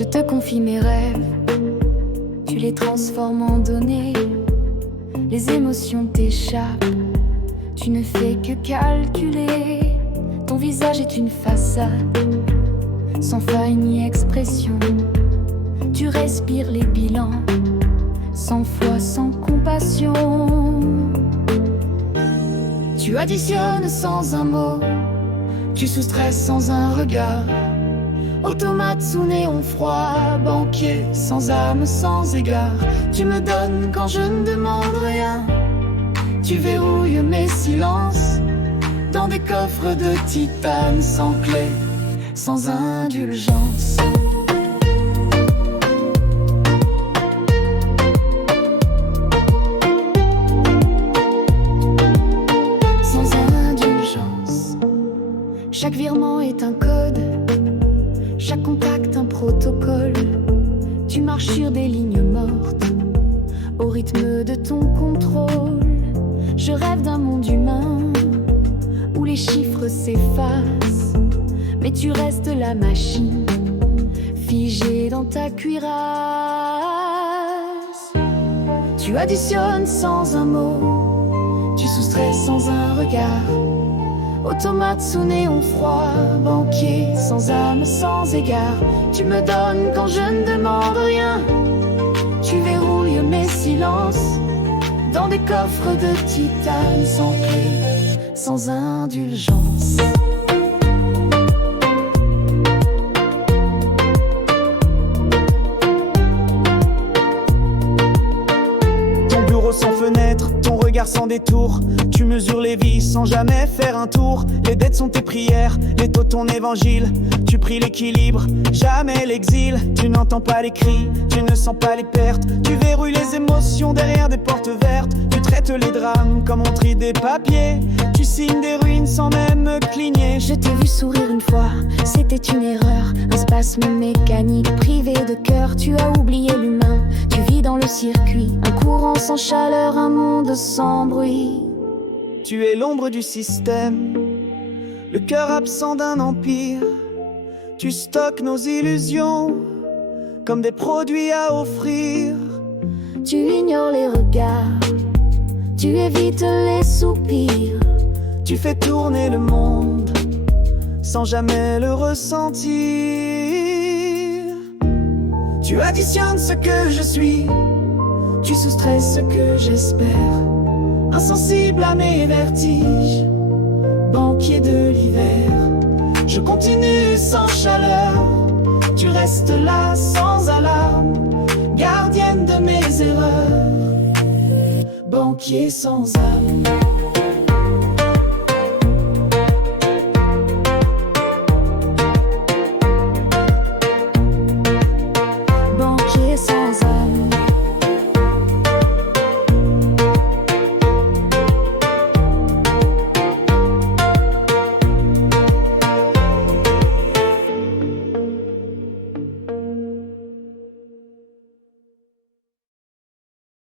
Je te confie mes rêves, tu les transformes en données. Les émotions t'échappent, tu ne fais que calculer. Ton visage est une façade, sans faille ni expression. Tu respires les bilans, sans foi, sans compassion. Tu additionnes sans un mot, tu soustrais sans un regard. Automate sous néon froid, banquier sans âme, sans égard. Tu me donnes quand je ne demande rien, tu verrouilles mes silences dans des coffres de titane, sans clé, sans indulgence. Sans indulgence. Chaque virement est un code, chaque contact un protocole. Tu marches sur des lignes mortes, au rythme de ton contrôle. Je rêve d'un monde humain, où les chiffres s'effacent, mais tu restes la machine, figée dans ta cuirasse. Tu additionnes sans un mot, tu soustrais sans un regard. Automate sous néon froid, banquier sans âme, sans égard. Tu me donnes quand je ne demande rien, tu verrouilles mes silences dans des coffres de titane, sans clé, sans indulgence. Ton bureau sans fenêtre, ton regard sans détour. Tu mesures les vies sans jamais faire un tour. Les dettes sont tes prières, les taux ton évangile. Tu pries l'équilibre, jamais l'exil. Tu n'entends pas les cris, tu ne sens pas les pertes. Tu verrouilles les émotions derrière des portes vertes. Tu traites les drames comme on trie des papiers. Tu signes des ruines sans même cligner. Je t'ai vu sourire une fois, c'était une erreur. Un spasme mécanique, privé de cœur. Tu as oublié l'humain, tu vis dans le circuit. Un courant sans chaleur, un monde sans bruit. Tu es l'ombre du système, le cœur absent d'un empire. Tu stockes nos illusions comme des produits à offrir. Tu ignores les regards, tu évites les soupirs. Tu fais tourner le monde sans jamais le ressentir. Tu additionnes ce que je suis, tu soustrais ce que j'espère. Insensible à mes vertiges, banquier de l'hiver. Je continue sans chaleur, tu restes là sans alarme. Gardienne de mes erreurs, banquier sans âme.